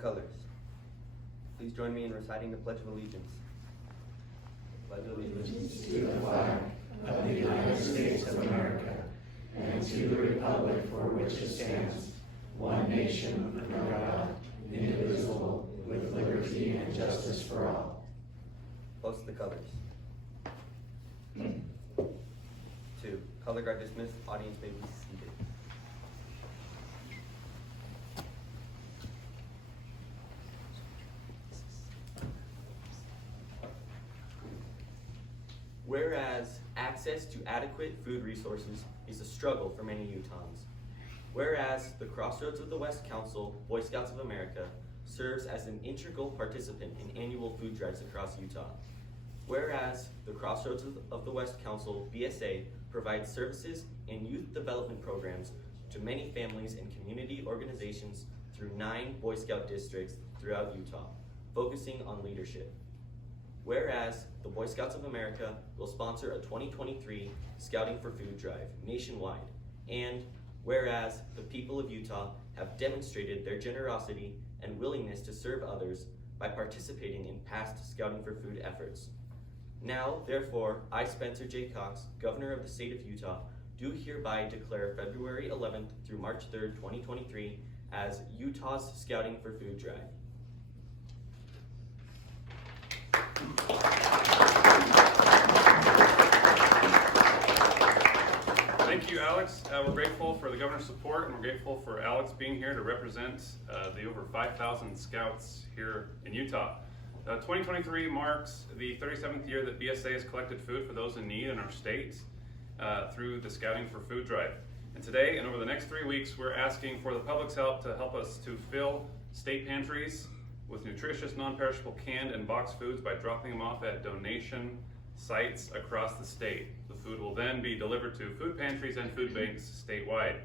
colors. Please join me in reciting the Pledge of Allegiance. Pledge allegiance to the flag of the United States of America and to the republic for which it stands, one nation under God, indivisible, with liberty and justice for all. Post the colors. 2. Color guard dismissed. Audience may be seated. Whereas access to adequate food resources is a struggle for many Utahns. Whereas the Crossroads of the West Council, Boy Scouts of America, serves as an integral participant in annual food drives across Utah. Whereas the Crossroads of the West Council, BSA, provides services and youth development programs to many families and community organizations through 9 Boy Scout districts throughout Utah, focusing on leadership. Whereas the Boy Scouts of America will sponsor a 2023 Scouting for Food drive nationwide, and whereas the people of Utah have demonstrated their generosity and willingness to serve others by participating in past Scouting for Food efforts. Now, therefore, I, Spencer J. Cox, Governor of the State of Utah, do hereby declare February 11th through March 3rd, 2023 as Utah's Scouting for Food Drive. Thank you, Alex. We're grateful for the governor's support, and we're grateful for Alex being here to represent the over 5,000 scouts here in Utah. 2023 marks the 37th year that BSA has collected food for those in need in our state through the Scouting for Food drive. And today, and over the next 3 weeks, we're asking for the public's help to help us to fill state pantries with nutritious, non-perishable canned and boxed foods by dropping them off at donation sites across the state. The food will then be delivered to food pantries and food banks statewide.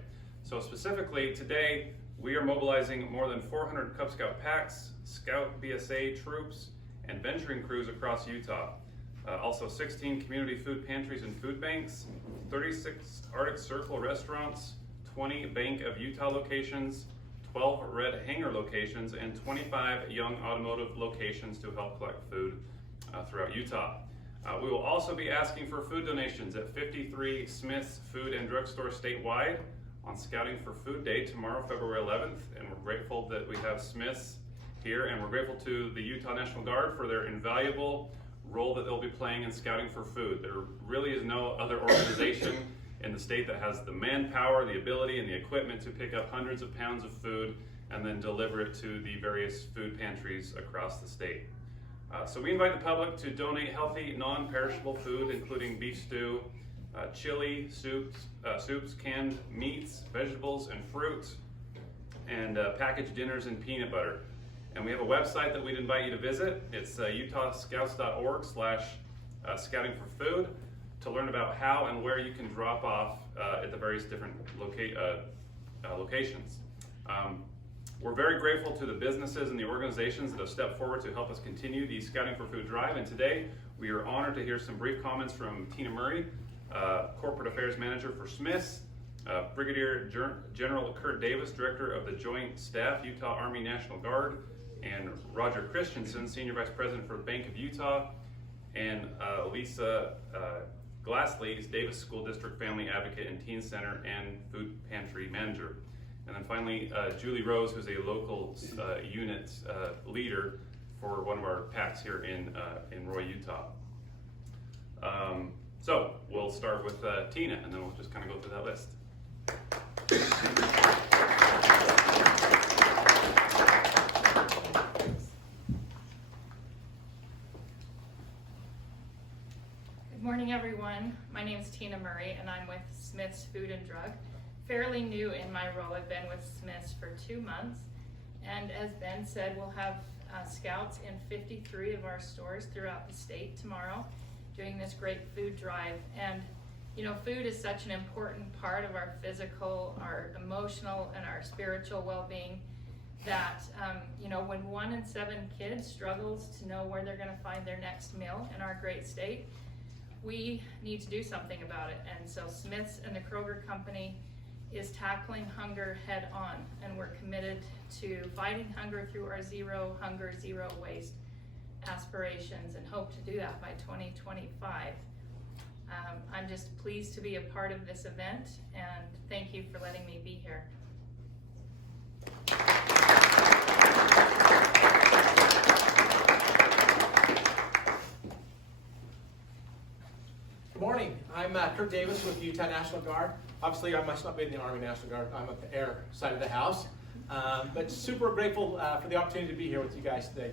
So specifically today, we are mobilizing more than 400 Cub Scout packs, Scout BSA troops, and venturing crews across Utah. Also 16 community food pantries and food banks, 36 Arctic Circle restaurants, 20 Bank of Utah locations, 12 Red Hanger locations, and 25 Young Automotive locations to help collect food throughout Utah. We will also be asking for food donations at 53 Smith's Food and Drug Store statewide on Scouting for Food Day tomorrow, February 11th, and we're grateful that we have Smith's here, and we're grateful to the Utah National Guard for their invaluable role that they'll be playing in Scouting for Food. There really is no other organization in the state that has the manpower, the ability, and the equipment to pick up hundreds of pounds of food and then deliver it to the various food pantries across the state. So we invite the public to donate healthy, non-perishable food, including beef stew, chili, soups, canned meats, vegetables, and fruit, and packaged dinners and peanut butter. And we have a website that we'd invite you to visit. It's utahscouts.org/scouting for food to learn about how and where you can drop off at the various different locations. We're very grateful to the businesses and the organizations that have stepped forward to help us continue the Scouting for Food drive. And today, we are honored to hear some brief comments from Tina Murray, Corporate Affairs Manager for Smith's, Brigadier General Kurt Davis, Director of the Joint Staff, Utah Army National Guard, and Roger Christensen, Senior Vice President for Bank of Utah, and Lisa Glassley is Davis School District Family Advocate and Teen Center and Food Pantry Manager. And then finally, Julie Rose, who's a local unit leader for one of our packs here in Roy, Utah. So we'll start with Tina, and then we'll just kind of go through that list. Good morning, everyone. My name is Tina Murray, and I'm with Smith's Food and Drug. Fairly new in my role. I've been with Smith's for 2 months, and as Ben said, we'll have scouts in 53 of our stores throughout the state tomorrow doing this great food drive. And you know, food is such an important part of our physical, our emotional, and our spiritual well-being that you know, when 1 in 7 kids struggles to know where they're going to find their next meal in our great state, we need to do something about it. And so Smith's and the Kroger Company is tackling hunger head on, and we're committed to fighting hunger through our Zero Hunger, Zero Waste aspirations, and hope to do that by 2025. I'm just pleased to be a part of this event, and thank you for letting me be here. Good morning. I'm Kirk Davis with the Utah National Guard. Obviously, I must not be in the Army National Guard. I'm at the air side of the house. But super grateful for the opportunity to be here with you guys today.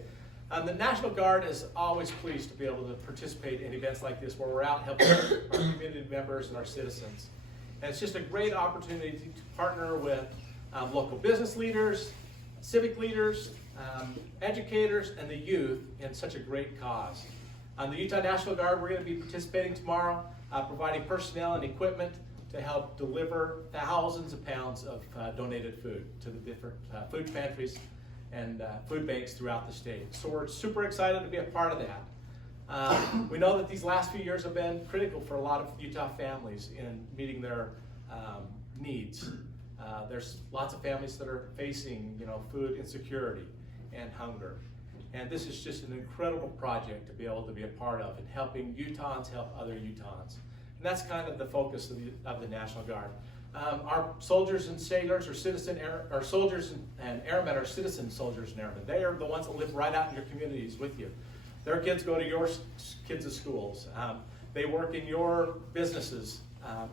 The National Guard is always pleased to be able to participate in events like this where we're out helping our community members and our citizens. And it's just a great opportunity to partner with local business leaders, civic leaders, educators, and the youth in such a great cause. The Utah National Guard, we're going to be participating tomorrow, providing personnel and equipment to help deliver thousands of pounds of donated food to the different food pantries and food banks throughout the state. So we're super excited to be a part of that. We know that these last few years have been critical for a lot of Utah families in meeting their needs. There's lots of families that are facing, food insecurity and hunger. And this is just an incredible project to be able to be a part of and helping Utahns help other Utahns. And that's kind of the focus of the National Guard. Our soldiers and sailors are soldiers and airmen are citizen soldiers and airmen. They are the ones that live right out in your communities with you. Their kids go to your kids' schools. They work in your businesses.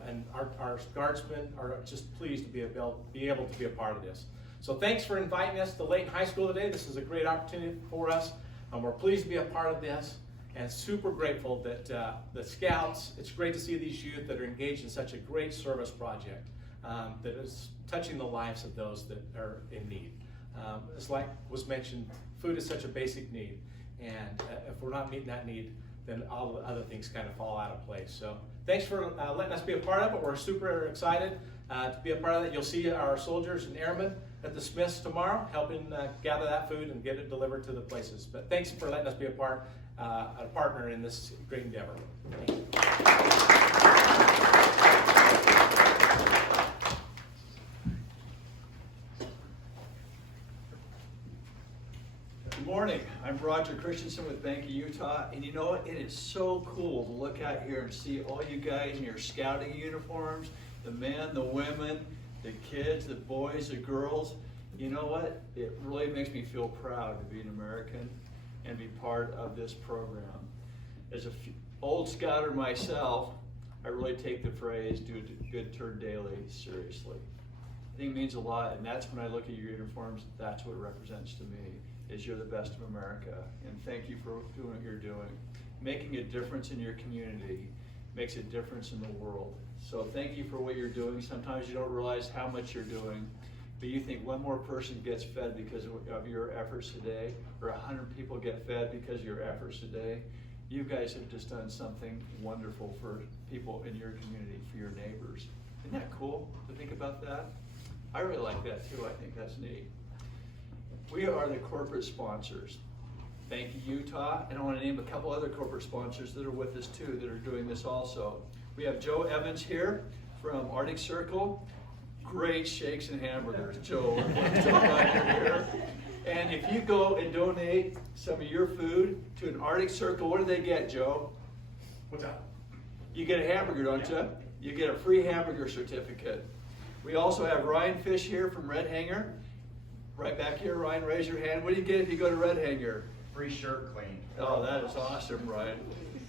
And our guardsmen are just pleased to be able to be a part of this. So thanks for inviting us to Layton High School today. This is a great opportunity for us. We're pleased to be a part of this and super grateful that the Scouts, it's great to see these youth that are engaged in such a great service project that is touching the lives of those that are in need. It's like was mentioned, food is such a basic need. And if we're not meeting that need, then all the other things kind of fall out of place. So thanks for letting us be a part of it. We're super excited to be a part of it. You'll see our soldiers and airmen at the Smiths tomorrow, helping gather that food and get it delivered to the places. But thanks for letting us be a partner in this great endeavor. Thank you. Good morning. I'm Roger Christensen with Bank of Utah, and you know what? It is so cool to look out here and see all you guys in your scouting uniforms, the men, the women, the kids, the boys, the girls. You know what? It really makes me feel proud to be an American and be part of this program. As an old scouter myself, I really take the phrase, do a good turn daily, seriously. I think it means a lot, and that's when I look at your uniforms, that's what it represents to me, is you're the best of America. And thank you for doing what you're doing. Making a difference in your community makes a difference in the world. So thank you for what you're doing. Sometimes you don't realize how much you're doing, but you think one more person gets fed because of your efforts today, or 100 people get fed because of your efforts today. You guys have just done something wonderful for people in your community, for your neighbors. Isn't that cool to think about that? I really like that too. I think that's neat. We are the corporate sponsors. Bank of Utah, and I want to name a couple other corporate sponsors that are with us too, that are doing this also. We have Joe Evans here from Arctic Circle. Great shakes and hamburgers, Joe. Here. And if you go and donate some of your food to an Arctic Circle, what do they get, Joe? What's up? You get a hamburger, don't you? You get a free hamburger certificate. We also have Ryan Fish here from Red Hanger. Right back here, Ryan, raise your hand. What do you get if you go to Red Hanger? Free shirt clean. Oh, that is awesome, Ryan.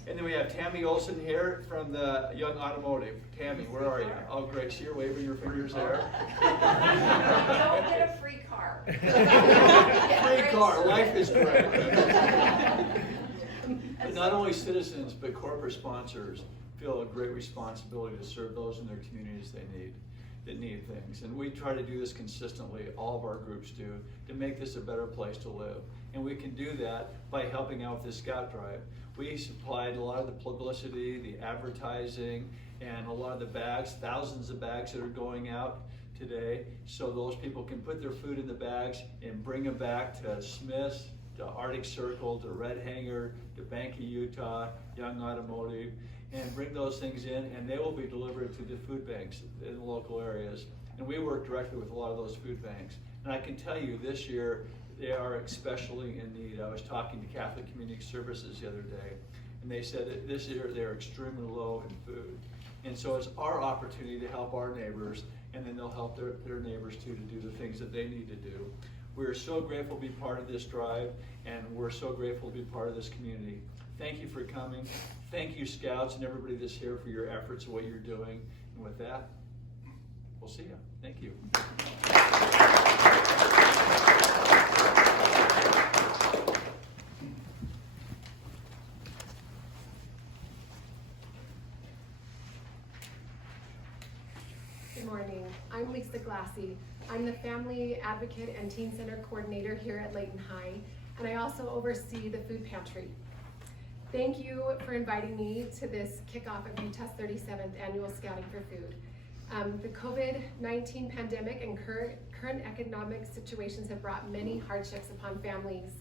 And then we have Tammy Olson here from the Young Automotive. Tammy, where are you? Oh, great. See, you're waving your fingers there. Don't get a free car. Free car. Life is great. But not only citizens, but corporate sponsors feel a great responsibility to serve those in their communities that need things. And we try to do this consistently, all of our groups do, to make this a better place to live. And we can do that by helping out with this Scout Drive. We supplied a lot of the publicity, the advertising, and a lot of the bags, thousands of bags that are going out today, so those people can put their food in the bags and bring them back to Smith's, to Arctic Circle, to Red Hanger, to Bank of Utah, Young Automotive, and bring those things in, and they will be delivered to the food banks in the local areas. and we work directly with a lot of those food banks. And I can tell you this year, they are especially in need. I was talking to Catholic Community Services the other day, and they said that this year they're extremely low in food. And so it's our opportunity to help our neighbors, and then they'll help their neighbors too to do the things that they need to do. We're so grateful to be part of this drive, and we're so grateful to be part of this community. Thank you for coming. Thank you, Scouts, and everybody that's here for your efforts and what you're doing. And with that, we'll see you. Thank you. Good morning. I'm Lisa Glassy. I'm the Family Advocate and Teen Center Coordinator here at Layton High, and I also oversee the food pantry. Thank you for inviting me to this kickoff of Utah's 37th Annual Scouting for Food. The COVID-19 pandemic and current economic situations have brought many hardships upon families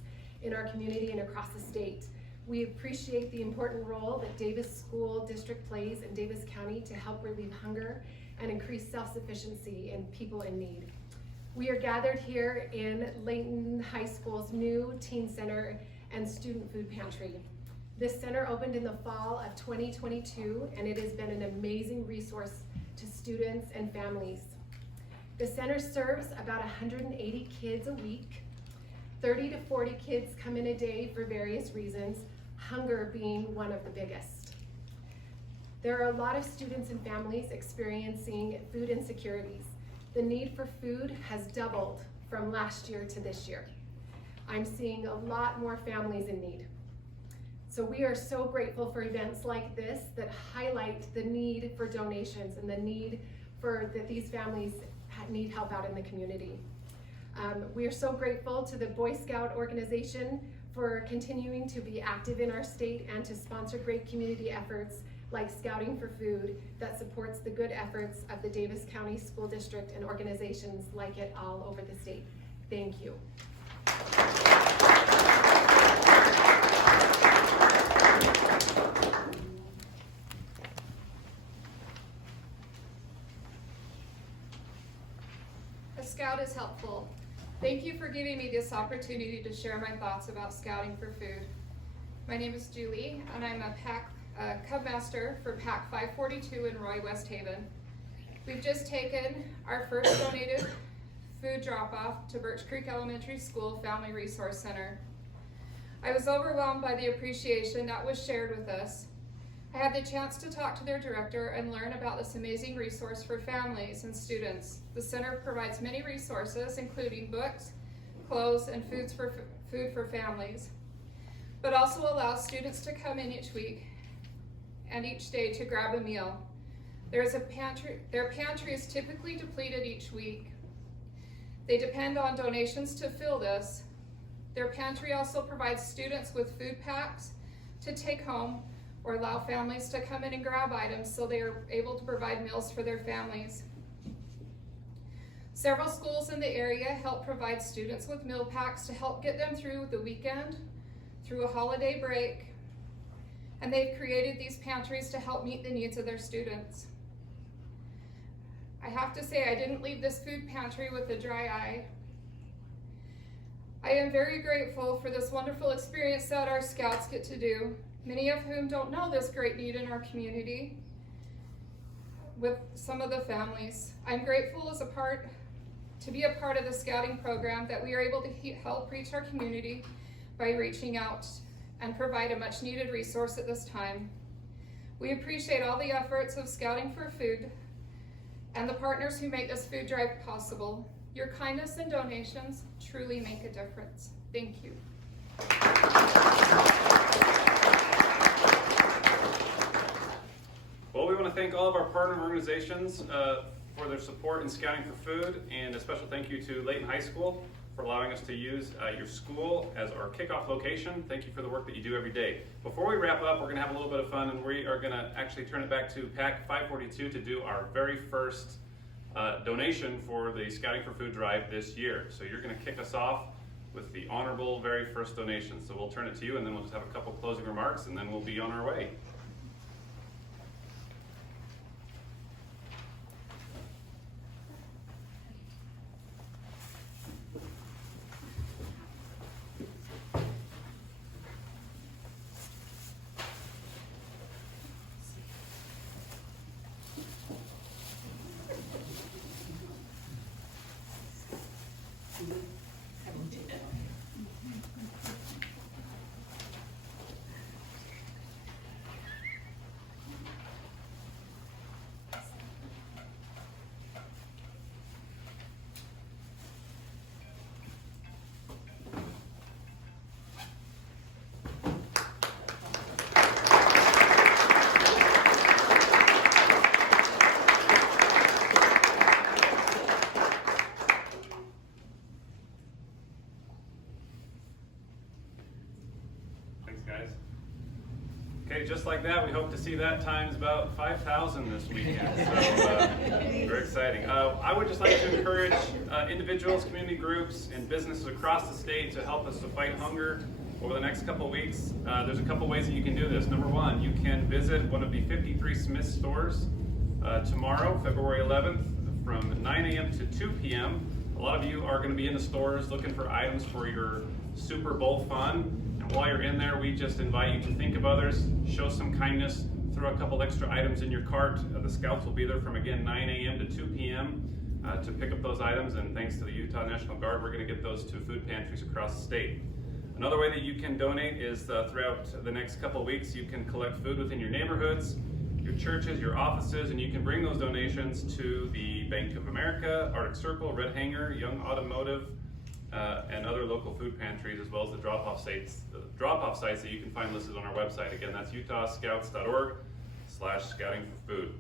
in our community and across the state. We appreciate the important role that Davis School District plays in Davis County to help relieve hunger and increase self-sufficiency in people in need. We are gathered here in Layton High School's new Teen Center and Student Food Pantry. This center opened in the fall of 2022, and it has been an amazing resource to students and families. The center serves about 180 kids a week. 30 to 40 kids come in a day for various reasons, hunger being one of the biggest. There are a lot of students and families experiencing food insecurities. The need for food has doubled from last year to this year. I'm seeing a lot more families in need. So we are so grateful for events like this that highlight the need for donations and the need for that these families need help out in the community. We are so grateful to the Boy Scout organization for continuing to be active in our state and to sponsor great community efforts like Scouting for Food that supports the good efforts of the Davis County School District and organizations like it all over the state. Thank you. A Scout is helpful. Thank you for giving me this opportunity to share my thoughts about Scouting for Food. My name is Julie, and I'm a Cub Master for PAC 542 in Roy West Haven. We've just taken our first donated food drop-off to Birch Creek Elementary School Family Resource Center. I was overwhelmed by the appreciation that was shared with us. I had the chance to talk to their director and learn about this amazing resource for families and students. The center provides many resources, including books, clothes, and food for families, but also allows students to come in each week and each day to grab a meal. Their pantry is typically depleted each week. They depend on donations to fill this. Their pantry also provides students with food packs to take home or allow families to come in and grab items so they are able to provide meals for their families. Several schools in the area help provide students with meal packs to help get them through the weekend, through a holiday break, and they've created these pantries to help meet the needs of their students. I have to say I didn't leave this food pantry with a dry eye. I am very grateful for this wonderful experience that our Scouts get to do, many of whom don't know this great need in our community with some of the families. I'm grateful to be a part of the Scouting program that we are able to help reach our community by reaching out and provide a much needed resource at this time. We appreciate all the efforts of Scouting for Food and the partners who make this food drive possible. Your kindness and donations truly make a difference. Thank you. Well, we want to thank all of our partner organizations for their support in Scouting for Food, and a special thank you to Layton High School for allowing us to use your school as our kickoff location. Thank you for the work that you do every day. Before we wrap up, we're going to have a little bit of fun, and we are going to actually turn it back to PAC 542 to do our very first donation for the Scouting for Food drive this year. So you're going to kick us off with the honorable very first donation. So we'll turn it to you, and then we'll just have a couple closing remarks, and then we'll be on our way. like that, we hope to see that times about 5,000 this weekend. So very exciting. I would just like to encourage individuals, community groups, and businesses across the state to help us to fight hunger over the next couple of weeks. There's a couple ways that you can do this. Number one, you can visit one of the 53 Smith stores tomorrow, February 11th, from 9 a.m. to 2 p.m. A lot of you are going to be in the stores looking for items for your Super Bowl fun. And while you're in there, we just invite you to think of others, show some kindness, throw a couple extra items in your cart. The Scouts will be there from, again, 9 a.m. to 2 p.m. To pick up those items. And thanks to the Utah National Guard, we're going to get those to food pantries across the state. Another way that you can donate is throughout the next couple of weeks, you can collect food within your neighborhoods, your churches, your offices, and you can bring those donations to the Bank of America, Arctic Circle, Red Hanger, Young Automotive, and other local food pantries, as well as the drop-off sites that you can find listed on our website. Again, that's utahscouts.org/scouting-for-food.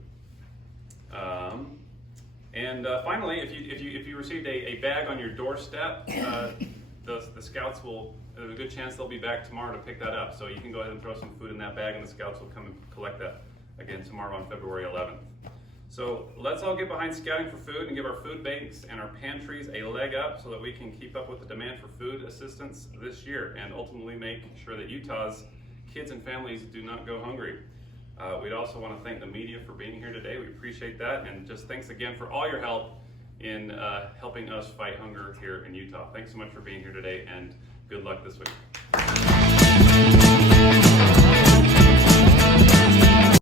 Finally, if you received a bag on your doorstep, the Scouts will, there's a good chance they'll be back tomorrow to pick that up. So you can go ahead and throw some food in that bag, and the Scouts will come and collect that again tomorrow on February 11th. So let's all get behind Scouting for Food and give our food banks and our pantries a leg up so that we can keep up with the demand for food assistance this year and ultimately make sure that Utah's kids and families do not go hungry. We'd also want to thank the media for being here today. We appreciate that, and just thanks again for all your help in helping us fight hunger here in Utah. Thanks so much for being here today, and good luck this week.